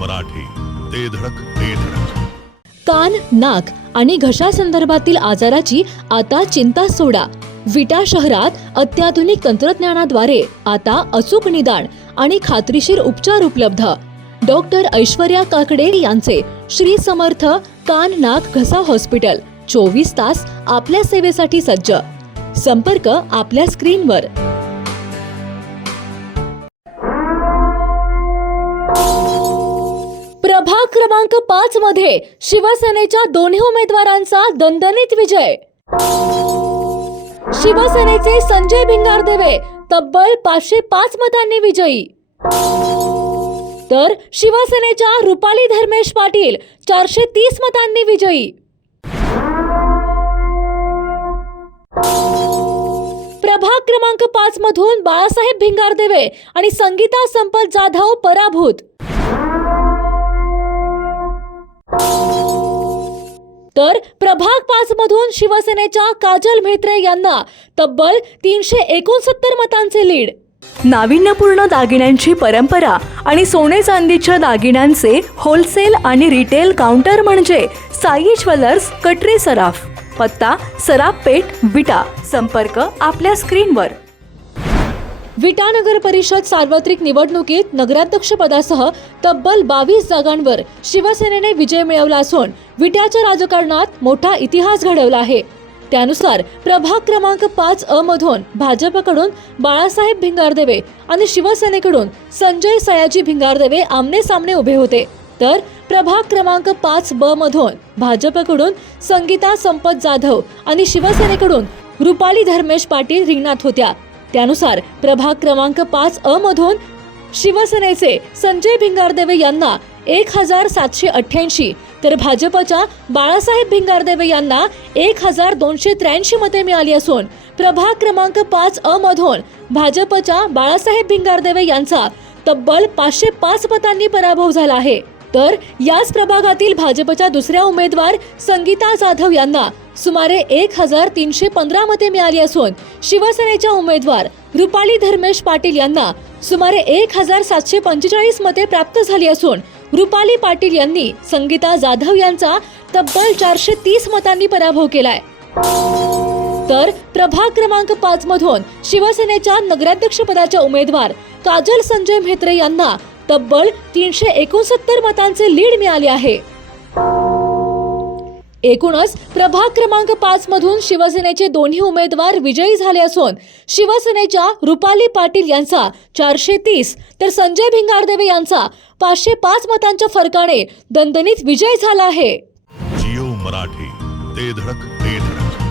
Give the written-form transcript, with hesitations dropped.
मराठी, ते धडक ते धडक. कान, नाक आणि घशा संदर्भातील आजाराची आता चिंता सोडा. विटा शहरात अत्याधुनिक तंत्रज्ञानाद्वारे आता अचूक निदान आणि खात्रीशीर उपचार उपलब्ध. डॉक्टर ऐश्वर्या काकडे यांचे श्री समर्थ कान नाक घसा हॉस्पिटल 24 तास आपल्या सेवेसाठी सज्ज. संपर्क आपल्या स्क्रीनवर. प्रभाग क्रमांक 5 मध्ये शिवसेनेच्या दोन्ही उमेदवारांचा दणदणीत विजय. शिवसेनेचे संजय भिंगारदेवे तब्बल 505 मतांनी विजयी, तर शिवसेनेच्या रुपाली धर्मेश पाटील 430 मतांनी विजयी. प्रभाग क्रमांक 5 मधून बाळासाहेब भिंगारदेवे आणि संगीता संपत जाधव पराभूत. तर प्रभाग 5 मधून शिवसेनेच्या काजल म्हेत्रे यांना तब्बल 369 मतांचे लीड. नाविन्यपूर्ण दागिन्यांची परंपरा आणि सोने चांदीच्या दागिन्यांचे होलसेल आणि रिटेल काउंटर म्हणजे साई ज्वेलर्स, कटरे सराफ. पत्ता सराफ पेठ, विटा. संपर्क आपल्या स्क्रीनवर. विटा नगर परिषद सार्वत्रिक निवडणुकीत नगराध्यक्ष पदासह तब्बल 22 जागांवर शिवसेनेने विजय मिळवला असून विट्याच्या राजकारणात मोठा इतिहास घडवला आहे. त्यानुसार प्रभाग क्रमांक 5 मधून भाजपकडून बाळासाहेब भिंगारदेवे आणि शिवसेनेकडून संजय सयाजी भिंगारदेवे आमने सामने उभे होते. तर प्रभाग क्रमांक 5 मधून भाजपकडून संगीता संपत जाधव आणि शिवसेनेकडून रुपाली धर्मेश पाटील रिंगणात होत्या. त्यानुसार प्रभाग क्रमांक 5 मधून शिवसेनेचे संजय भिंगारदेवे यांना 1788, तर भाजपच्या बाळासाहेब भिंगारदेवे यांना 1283 मते मिळाली असून प्रभाग क्रमांक 5 मधून भाजपच्या बाळासाहेब भिंगारदेवे यांचा तब्बल 505 मतांनी पराभव झाला आहे. तर याच प्रभागातील भाजपच्या दुसऱ्या उमेदवार संगीता जाधव यांना सुमारे 1315 मते मिळाली असून शिवसेनेच्या उमेदवार रुपाली धर्मेश पाटील यांना सुमारे 1745 मते प्राप्त झाली असून रुपाली पाटील यांनी संगीता जाधव यांचा तब्बल 430 मतांनी पराभव केलाय. तर प्रभाग क्रमांक 5 मधून शिवसेनेच्या नगराध्यक्ष पदाच्या उमेदवार काजल संजय म्हेत्रे यांना तब्बल 369 मतांचे लीड मिळाले आहे. एकूणच प्रभाग क्रमांक 5 मधून शिवसेनेचे दोन्ही उमेदवार विजयी झाले असून शिवसेनेच्या रुपाली पाटील यांचा 430 तर संजय भिंगारदेवे यांचा 505 मतांच्या फरकाने दणदणीत विजय झाला आहे. जिओ मराठी, ते धडक ते धडक.